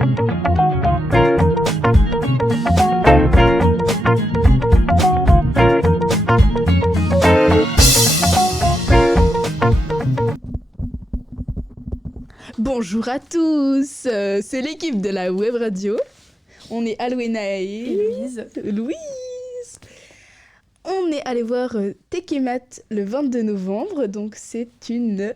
Bonjour à tous, c'est l'équipe de la web radio. On est Alwena et Louise. On est allé voir Tekemat le 22 novembre, donc c'est une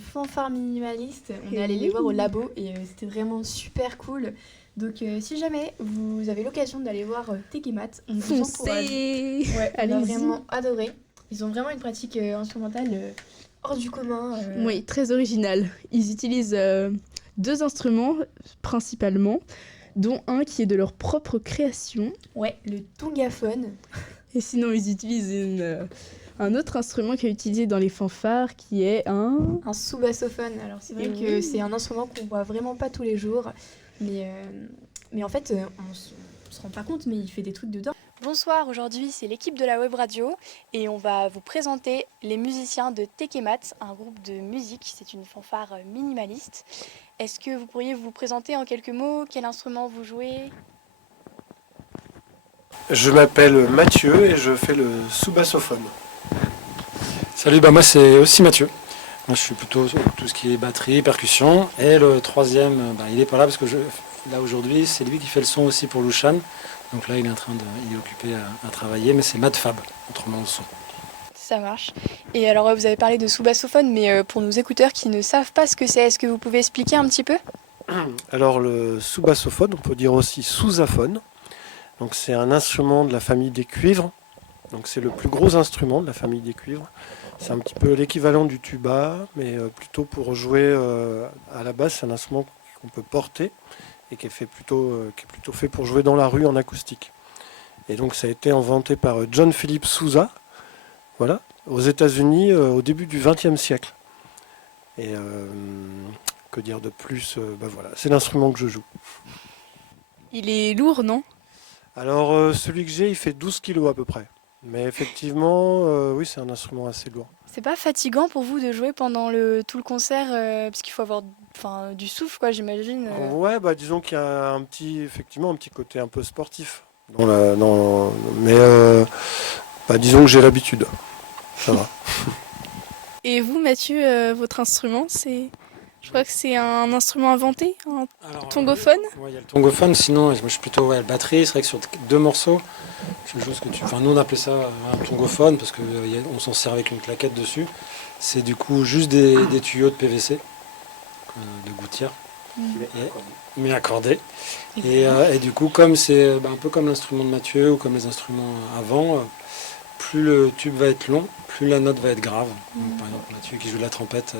fanfare minimaliste. On est allé oui. les voir au labo et c'était vraiment super cool. Donc si jamais vous avez l'occasion d'aller voir Tekemat, on vous encourage. Ouais, on a vraiment adoré. Ils ont vraiment une pratique instrumentale hors du commun. Oui, très originale. Ils utilisent 2 instruments principalement, dont un qui est de leur propre création. Ouais, le tongaphone. Et sinon, ils utilisent un autre instrument qui est utilisé dans les fanfares, qui est un sous-bassophone. Alors c'est vrai que c'est un instrument qu'on voit vraiment pas tous les jours, mais en fait on se rend pas compte, mais il fait des trucs dedans. Bonsoir, aujourd'hui c'est l'équipe de la web radio et on va vous présenter les musiciens de Tekemat, un groupe de musique, c'est une fanfare minimaliste. Est-ce que vous pourriez vous présenter en quelques mots, quel instrument vous jouez ? Je m'appelle Mathieu et je fais le sous-bassophone. Salut, moi c'est aussi Mathieu. Moi je suis plutôt tout ce qui est batterie, percussion. Et le troisième, il est pas là parce que là aujourd'hui c'est lui qui fait le son aussi pour Lushan. Donc là il est occupé à travailler, mais c'est Matt Fab, autrement le son. Ça marche. Et alors vous avez parlé de sous-bassophone, mais pour nos écouteurs qui ne savent pas ce que c'est, est-ce que vous pouvez expliquer un petit peu ? Alors le sous-bassophone, on peut dire aussi sousaphone. Donc c'est un instrument de la famille des cuivres. Donc c'est le plus gros instrument de la famille des cuivres. C'est un petit peu l'équivalent du tuba, mais plutôt pour jouer à la base, c'est un instrument qu'on peut porter et qui est plutôt fait pour jouer dans la rue en acoustique. Et donc ça a été inventé par John Philip Sousa, voilà, aux États-Unis au début du XXe siècle. Et que dire de plus, voilà, c'est l'instrument que je joue. Il est lourd, non ? Alors celui que j'ai, il fait 12 kilos à peu près. Mais effectivement, oui, c'est un instrument assez lourd. C'est pas fatigant pour vous de jouer pendant tout le concert parce qu'il faut avoir du souffle, quoi, j'imagine. Ouais, disons qu'il y a effectivement un petit côté un peu sportif. Mais disons que j'ai l'habitude. Ça va. Et vous, Mathieu, votre instrument, je crois que c'est un instrument inventé, un tongophone. Il y a le tongophone, sinon moi je suis plutôt la batterie. C'est vrai que sur 2 morceaux, je joue nous on appelait ça un tongophone parce qu'on s'en sert avec une claquette dessus. C'est du coup juste des tuyaux de PVC, de gouttière, mais accordés. Et du coup, comme c'est un peu comme l'instrument de Mathieu ou comme les instruments avant, plus le tube va être long, plus la note va être grave. Donc, par exemple, Mathieu qui joue de la trompette,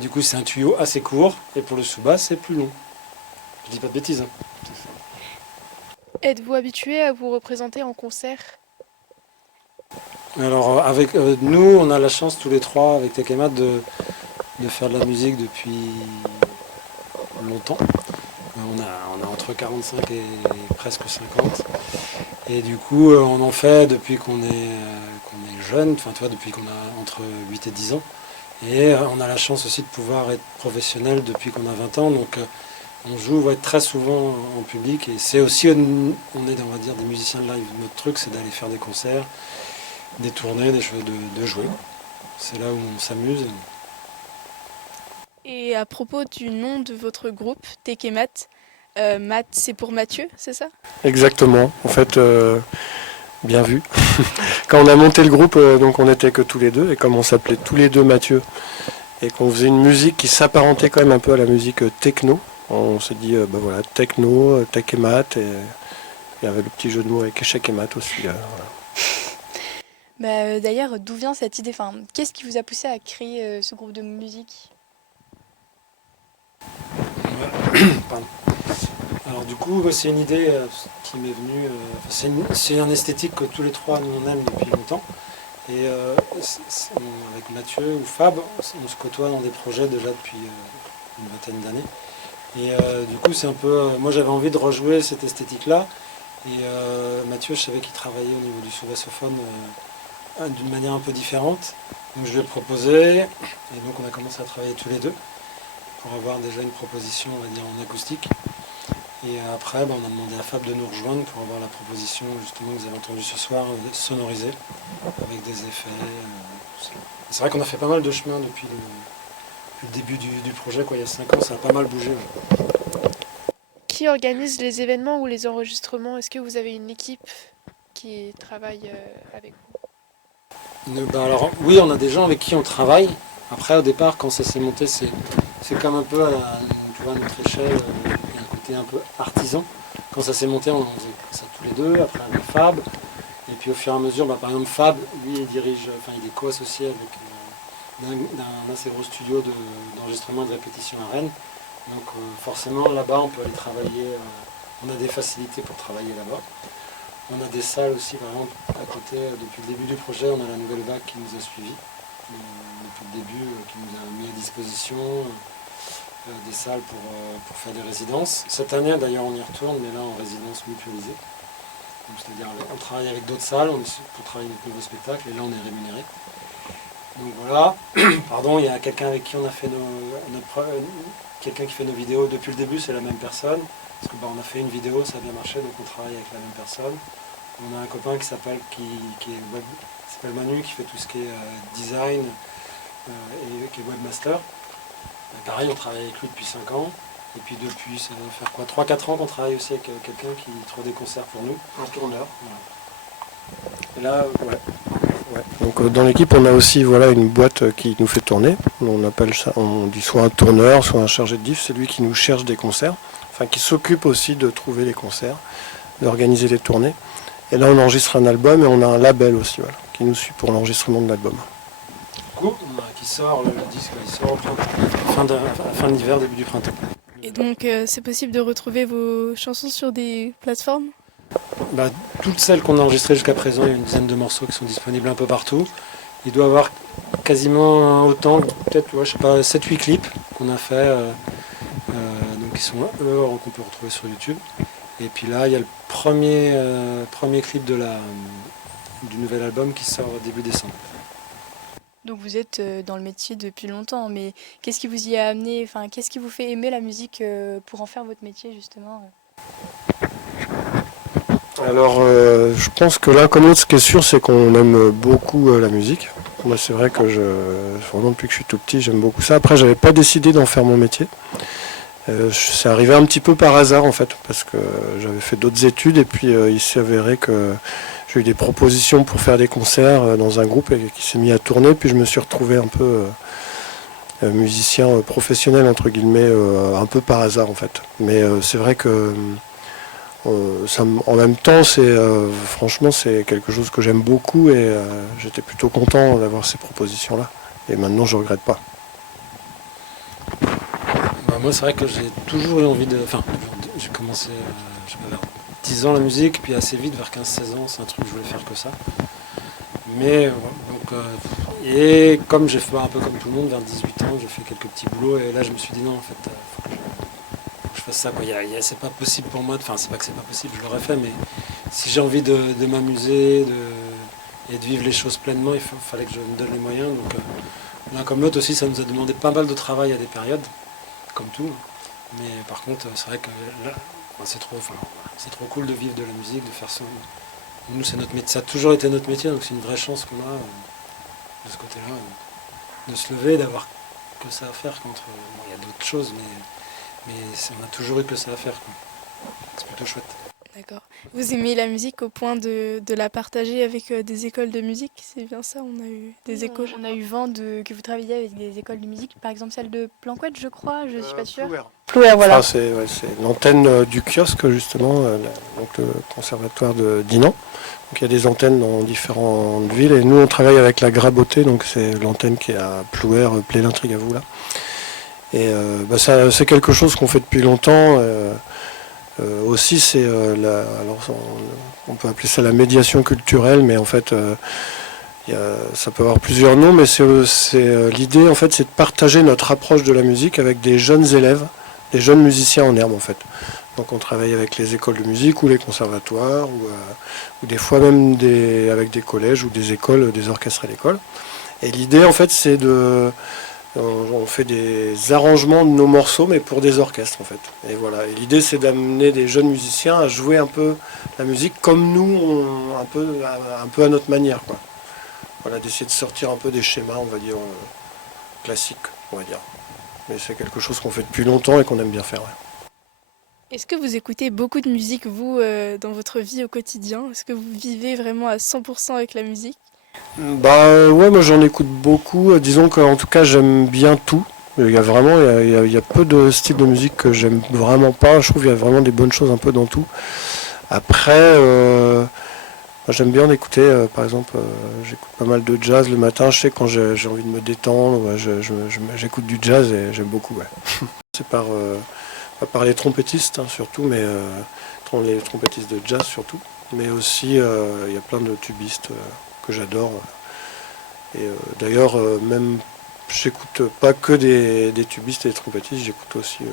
du coup c'est un tuyau assez court, et pour le sous-basse c'est plus long. Je dis pas de bêtises. Êtes-vous habitué à vous représenter en concert ? Alors avec nous, on a la chance tous les trois avec Tekemat de faire de la musique depuis longtemps. On a entre 45 et presque 50. Et du coup, on en fait depuis qu'on est jeune, depuis qu'on a entre 8 et 10 ans. Et on a la chance aussi de pouvoir être professionnel depuis qu'on a 20 ans. Donc on joue très souvent en public. Et c'est aussi, on est, on va dire, des musiciens de live. Notre truc, c'est d'aller faire des concerts, des tournées, de jouer. C'est là où on s'amuse. Et à propos du nom de votre groupe, Tekemat, Matt, c'est pour Mathieu, c'est ça ? Exactement. En fait, bien vu. Quand on a monté le groupe, donc on n'était que tous les deux. Et comme on s'appelait tous les deux Mathieu, et qu'on faisait une musique qui s'apparentait quand même un peu à la musique techno, on s'est dit, voilà, techno, Tekemat, et il y avait le petit jeu de mots avec échec et mat aussi. Voilà. D'ailleurs, d'où vient cette idée ? Qu'est-ce qui vous a poussé à créer ce groupe de musique ? Pardon. Alors du coup, c'est une idée qui m'est venue. C'est un esthétique que tous les trois nous on aime depuis longtemps. Et avec Mathieu ou Fab, on se côtoie dans des projets déjà depuis une vingtaine d'années. Et du coup, c'est un peu. Moi, j'avais envie de rejouer cette esthétique-là. Et Mathieu, je savais qu'il travaillait au niveau du sous-bassophone d'une manière un peu différente. Donc je lui ai proposé. Et donc on a commencé à travailler tous les deux. pour avoir déjà une proposition, on va dire, en acoustique. Et après, on a demandé à Fab de nous rejoindre pour avoir la proposition justement que vous avez entendue ce soir, sonorisée, avec des effets. Tout ça. C'est vrai qu'on a fait pas mal de chemin depuis le début du projet, quoi. Il y a 5 ans, ça a pas mal bougé. Ouais. Qui organise les événements ou les enregistrements? Est-ce que vous avez une équipe qui travaille avec vous? Alors, oui, on a des gens avec qui on travaille. Après, au départ, quand ça s'est monté, c'est comme un peu tu vois, à notre échelle, il y a un côté un peu artisan. Quand ça s'est monté, on faisait ça tous les deux, après avec Fab. Et puis au fur et à mesure, par exemple, Fab, lui, il est co-associé avec d'un assez gros studio d'enregistrement et de répétition à Rennes. Donc forcément, là-bas, on peut aller travailler, on a des facilités pour travailler là-bas. On a des salles aussi, par exemple, à côté, depuis le début du projet, on a la nouvelle vague qui nous a suivis, depuis le début, qui nous a mis à disposition des salles pour faire des résidences. Cette année, d'ailleurs, on y retourne, mais là, en résidence mutualisée. C'est-à-dire, on travaille avec d'autres salles pour travailler notre nouveau spectacle, et là, on est rémunéré. Donc voilà, pardon, il y a quelqu'un avec qui on a fait quelqu'un qui fait nos vidéos depuis le début, c'est la même personne. Parce que on a fait une vidéo, ça a bien marché, donc on travaille avec la même personne. On a un copain qui s'appelle Manu, qui fait tout ce qui est design et qui est webmaster. Et pareil, on travaille avec lui depuis 5 ans. Et puis depuis, ça va faire quoi, 3-4 ans qu'on travaille aussi avec quelqu'un qui trouve des concerts pour nous. Un tourneur. Voilà. Et là, ouais. Donc dans l'équipe, on a aussi une boîte qui nous fait tourner. On appelle ça, on dit soit un tourneur, soit un chargé de diff. C'est lui qui nous cherche des concerts, qui s'occupe aussi de trouver les concerts, d'organiser les tournées. Et là, on enregistre un album et on a un label aussi, qui nous suit pour l'enregistrement de l'album. Du coup, qui sort, le disque, il sort fin de l'hiver, début du printemps. Et donc, c'est possible de retrouver vos chansons sur des plateformes? Toutes celles qu'on a enregistrées jusqu'à présent, il y a une dizaine de morceaux qui sont disponibles un peu partout. Il doit y avoir quasiment autant, peut-être, je sais pas, 7-8 clips qu'on a fait, donc qui sont qu'on peut retrouver sur YouTube. Et puis là, il y a le premier clip du nouvel album qui sort début décembre. Donc vous êtes dans le métier depuis longtemps, mais qu'est-ce qui vous y a amené, qu'est-ce qui vous fait aimer la musique pour en faire votre métier justement? Alors, je pense que l'un comme l'autre, ce qui est sûr, c'est qu'on aime beaucoup la musique. Moi, c'est vrai que vraiment depuis que je suis tout petit, j'aime beaucoup ça. Après, j'avais pas décidé d'en faire mon métier. C'est arrivé un petit peu par hasard, en fait, parce que j'avais fait d'autres études, et puis il s'est avéré que j'ai eu des propositions pour faire des concerts dans un groupe qui s'est mis à tourner, puis je me suis retrouvé un peu musicien professionnel, entre guillemets, un peu par hasard, en fait. Mais c'est vrai que en même temps, franchement, c'est quelque chose que j'aime beaucoup et j'étais plutôt content d'avoir ces propositions-là. Et maintenant, je ne regrette pas. Moi, c'est vrai que j'ai toujours eu envie de... j'ai commencé vers 10 ans la musique, puis assez vite, vers 15-16 ans, c'est un truc que je voulais faire que ça. Mais, et comme j'ai fait un peu comme tout le monde, vers 18 ans, j'ai fait quelques petits boulots, et là, je me suis dit non, en fait, faut que je fasse ça, quoi. C'est pas possible pour moi, c'est pas que c'est pas possible, je l'aurais fait, mais si j'ai envie de m'amuser et de vivre les choses pleinement, il fallait que je me donne les moyens. Donc l'un comme l'autre aussi, ça nous a demandé pas mal de travail à des périodes, comme tout. Mais par contre, c'est vrai que là, c'est trop cool de vivre de la musique, de faire ça. Nous, c'est notre métier, ça a toujours été notre métier, donc c'est une vraie chance qu'on a de ce côté-là, de se lever, d'avoir que ça à faire contre. Il y a d'autres choses, mais on a toujours eu que ça à faire, quoi. C'est plutôt chouette. D'accord. Vous aimez la musique au point de la partager avec des écoles de musique? C'est bien ça? On a eu des écoles. On a eu vent que vous travailliez avec des écoles de musique, par exemple celle de Planquette, je crois, je suis pas sûre. Plouer, voilà. C'est l'antenne du kiosque, justement, donc le conservatoire de Dinan. Donc il y a des antennes dans différentes villes et nous on travaille avec la Graboté, donc c'est l'antenne qui est à Plouer, Plélin-Trigavou là. Et c'est quelque chose qu'on fait depuis longtemps. Aussi, on peut appeler ça la médiation culturelle, mais en fait, ça peut avoir plusieurs noms, mais l'idée, en fait, c'est de partager notre approche de la musique avec des jeunes élèves, des jeunes musiciens en herbe, en fait. Donc, on travaille avec les écoles de musique ou les conservatoires, ou des fois même avec des collèges ou des écoles, des orchestres à l'école. Et l'idée, en fait, c'est de On fait des arrangements de nos morceaux, mais pour des orchestres en fait. Et voilà. Et l'idée, c'est d'amener des jeunes musiciens à jouer un peu la musique comme nous, un peu à notre manière, quoi. Voilà, d'essayer de sortir un peu des schémas, on va dire, classiques, on va dire. Mais c'est quelque chose qu'on fait depuis longtemps et qu'on aime bien faire. Ouais. Est-ce que vous écoutez beaucoup de musique, vous, dans votre vie au quotidien? Est-ce que vous vivez vraiment à 100% avec la musique? Bah ouais, moi j'en écoute beaucoup. Disons qu'en tout cas j'aime bien tout. Il y a vraiment, il y a peu de styles de musique que j'aime vraiment pas. Je trouve qu'il y a vraiment des bonnes choses un peu dans tout. Après, moi, j'aime bien écouter, par exemple, j'écoute pas mal de jazz le matin. Je sais quand j'ai envie de me détendre, ouais, j'écoute du jazz et j'aime beaucoup. Ouais. C'est pas par les trompettistes hein, surtout, mais les trompettistes de jazz surtout. Mais aussi, il y a plein de tubistes que j'adore. Et d'ailleurs, même j'écoute pas que des tubistes et des trompettistes, j'écoute aussi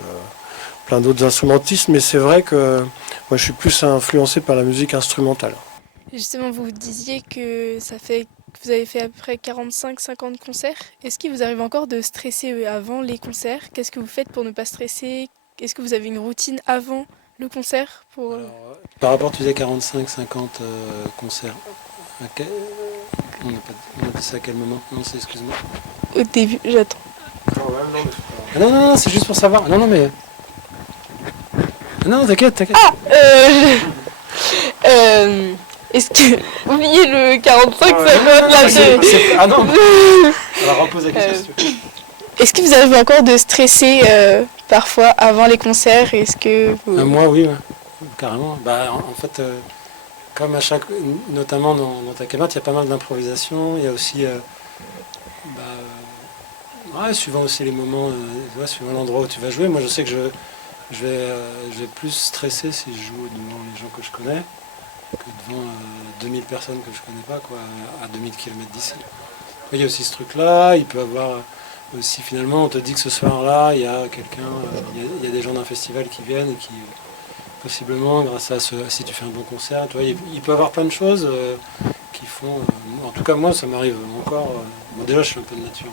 plein d'autres instrumentistes, mais c'est vrai que moi je suis plus influencé par la musique instrumentale. Justement, vous disiez que vous avez fait à peu près 45-50 concerts. Est-ce qu'il vous arrive encore de stresser avant les concerts? Qu'est-ce que vous faites pour ne pas stresser? Est-ce que vous avez une routine avant le concert pour... Alors, par rapport, tu disais 45-50 concerts. On a dit ça à quel moment? Non, c'est excuse-moi. Au début, j'attends. Ah non, c'est juste pour savoir. Non, mais... Non, t'inquiète. Est-ce que... Oubliez le 45-50 là. Ah non. Alors repose la question si tu veux. Est-ce que vous arrivez encore de stresser parfois avant les concerts? Est-ce que vous... Moi, oui, ouais. Carrément. Bah, en fait, comme à chaque, notamment dans Takemat, il y a pas mal d'improvisation. Il y a aussi, suivant aussi les moments, suivant l'endroit où tu vas jouer. Moi, je sais que je vais plus stresser si je joue devant les gens que je connais que devant 2000 personnes que je connais pas, quoi, à 2000 km d'ici. Il y a aussi ce truc-là. Il peut y avoir si finalement on te dit que ce soir-là, il y a quelqu'un, il y a des gens d'un festival qui viennent et qui, possiblement, grâce à si tu fais un bon concert, tu vois, il peut y avoir plein de choses qui font... en tout cas, moi, ça m'arrive encore... bon, déjà, je suis un peu de nature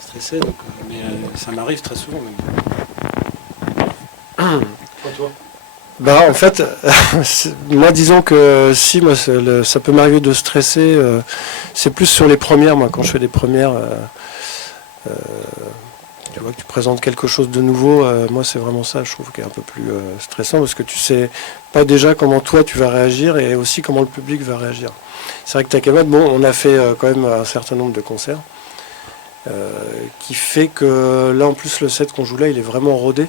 stressé, donc, mais ça m'arrive très souvent, même. Toi Bah en fait, moi disons que si moi ça peut m'arriver de stresser, c'est plus sur les premières, moi quand je fais des premières... tu vois que tu présentes quelque chose de nouveau, moi c'est vraiment ça, je trouve, qui est un peu plus stressant parce que tu sais pas déjà comment toi tu vas réagir et aussi comment le public va réagir. C'est vrai que Takemat, on a fait quand même un certain nombre de concerts qui fait que là en plus le set qu'on joue là il est vraiment rodé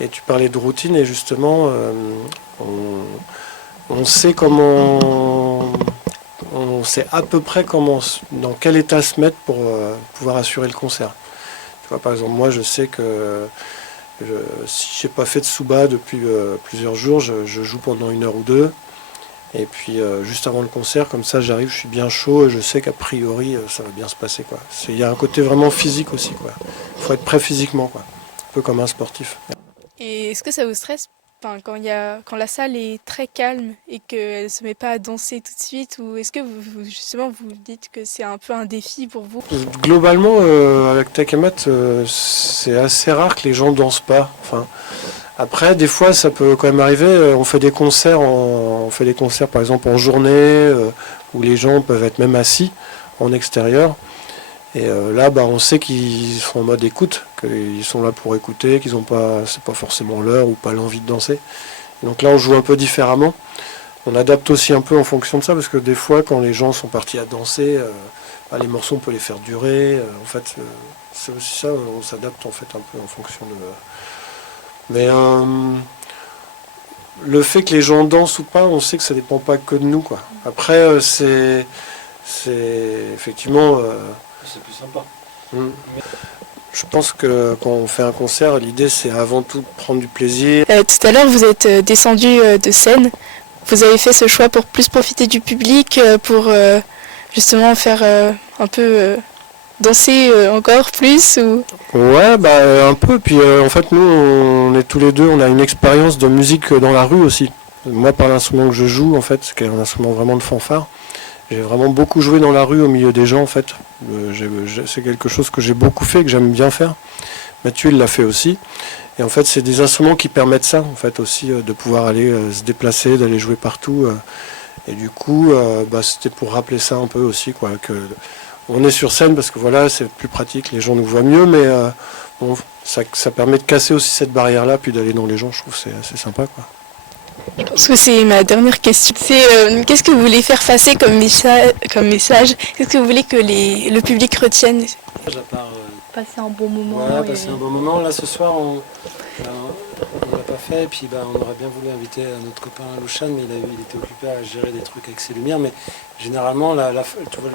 et tu parlais de routine et justement on sait comment... On sait à peu près dans quel état se mettre pour pouvoir assurer le concert. Tu vois, par exemple, moi, je sais que si j'ai pas fait de Suba depuis plusieurs jours, je joue pendant 1 heure ou 2. Et puis, juste avant le concert, comme ça, j'arrive, je suis bien chaud et je sais qu'a priori, ça va bien se passer, quoi. Il y a un côté vraiment physique aussi, quoi. Il faut être prêt physiquement, quoi. Un peu comme un sportif. Et est-ce que ça vous stresse quand la salle est très calme et qu'elle ne se met pas à danser tout de suite, ou est-ce que justement vous dites que c'est un peu un défi pour vous? Globalement, avec Takemat, c'est assez rare que les gens dansent pas. Enfin, après, des fois, ça peut quand même arriver. On fait des concerts par exemple en journée, où les gens peuvent être même assis en extérieur. Et là, on sait qu'ils sont en mode écoute, qu'ils sont là pour écouter, qu'ils n'ont pas, c'est pas forcément l'heure ou pas l'envie de danser. Donc là, on joue un peu différemment. On adapte aussi un peu en fonction de ça, parce que des fois, quand les gens sont partis à danser, les morceaux, on peut les faire durer. En fait, c'est aussi ça, on s'adapte en fait un peu en fonction de... Mais le fait que les gens dansent ou pas, on sait que ça dépend pas que de nous, quoi. Après, c'est effectivement... c'est plus sympa. Je pense que quand on fait un concert, l'idée c'est avant tout de prendre du plaisir. Tout à l'heure, vous êtes descendu de scène. Vous avez fait ce choix pour plus profiter du public, pour justement faire un peu danser encore plus ou... Ouais, un peu. Puis en fait, nous, on est tous les deux, on a une expérience de musique dans la rue aussi. Moi, par l'instrument que je joue, en fait, qui est un instrument vraiment de fanfare. J'ai vraiment beaucoup joué dans la rue au milieu des gens en fait. C'est quelque chose que j'ai beaucoup fait, que j'aime bien faire. Mathieu il l'a fait aussi. Et en fait c'est des instruments qui permettent ça en fait aussi, de pouvoir aller se déplacer, d'aller jouer partout. Et du coup c'était pour rappeler ça un peu aussi, quoi, que on est sur scène parce que voilà, c'est plus pratique, les gens nous voient mieux, mais bon, ça permet de casser aussi cette barrière-là, puis d'aller dans les gens, je trouve que c'est assez sympa, quoi. Je pense que c'est ma dernière question. C'est qu'est-ce que vous voulez faire passer comme message? Qu'est-ce que vous voulez que le public retienne? À part, Passer un bon moment. voilà, passer un bon moment. Là, ce soir, on ne l'a pas fait. Et puis, on aurait bien voulu inviter notre copain Louchan, mais il était occupé à gérer des trucs avec ses lumières. Mais généralement, la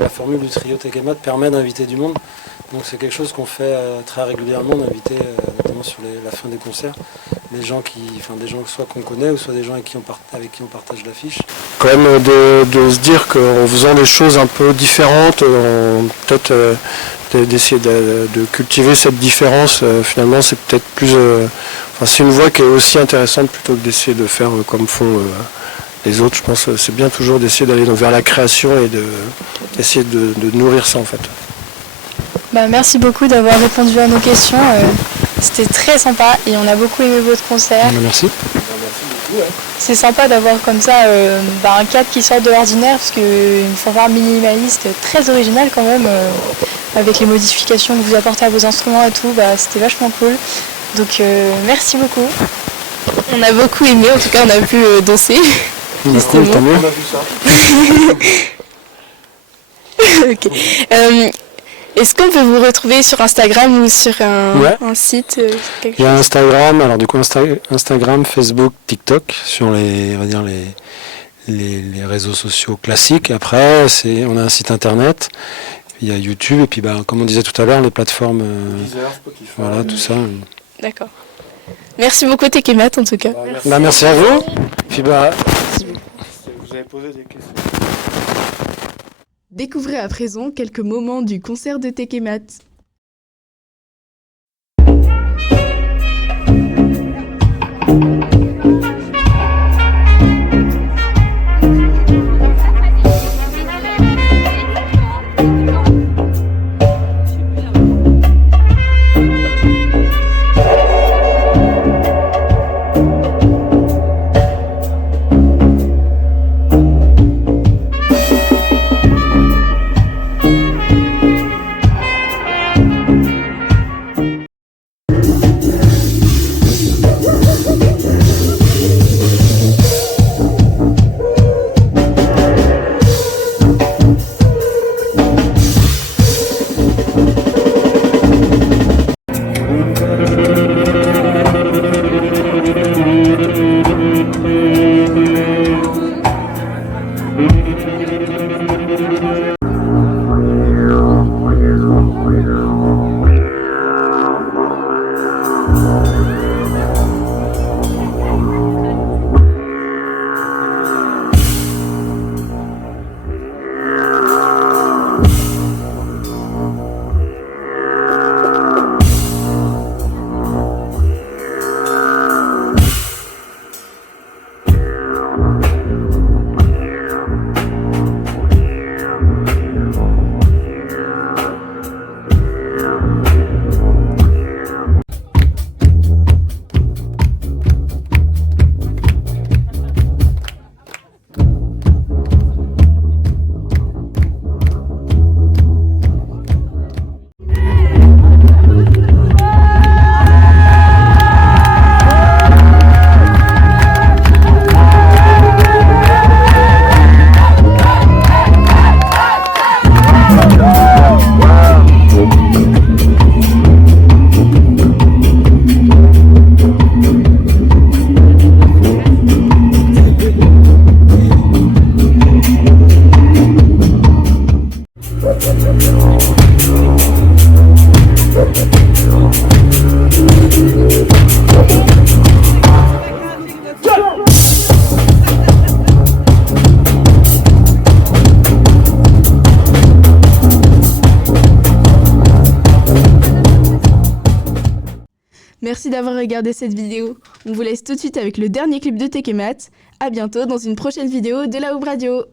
formule du trio Tekemat permet d'inviter du monde. Donc, c'est quelque chose qu'on fait très régulièrement, d'inviter, notamment sur la fin des concerts, des gens soit qu'on connaît, ou soit des gens avec qui on partage l'affiche. Quand même de se dire qu'en faisant des choses un peu différentes, peut-être d'essayer de cultiver cette différence, finalement c'est peut-être plus... c'est une voie qui est aussi intéressante plutôt que d'essayer de faire comme font les autres. Je pense que c'est bien toujours d'essayer d'aller vers la création et d'essayer de nourrir ça en fait. Merci beaucoup d'avoir répondu à nos questions. C'était très sympa et on a beaucoup aimé votre concert. Merci. C'est sympa d'avoir comme ça un cadre qui sort de l'ordinaire, parce qu'une fanfare minimaliste très originale quand même, avec les modifications que vous apportez à vos instruments et tout, c'était vachement cool. Donc merci beaucoup. On a beaucoup aimé, en tout cas on a pu danser. Cool, tant mieux. On a vu ça. Ok. Est-ce qu'on peut vous retrouver sur Instagram ou sur un site Il y a Instagram, alors du coup Instagram, Facebook, TikTok, sur les réseaux sociaux classiques. Après, on a un site internet, il y a YouTube, et puis comme on disait tout à l'heure, les plateformes, Deezer, Spotify, voilà, tout ça. D'accord. Merci beaucoup Tekemat en tout cas. Merci à vous. Puis vous avez posé des questions. Découvrez à présent quelques moments du concert de Tekemat. Merci d'avoir regardé cette vidéo. On vous laisse tout de suite avec le dernier clip de Tekemat. À bientôt dans une prochaine vidéo de la Web Radio.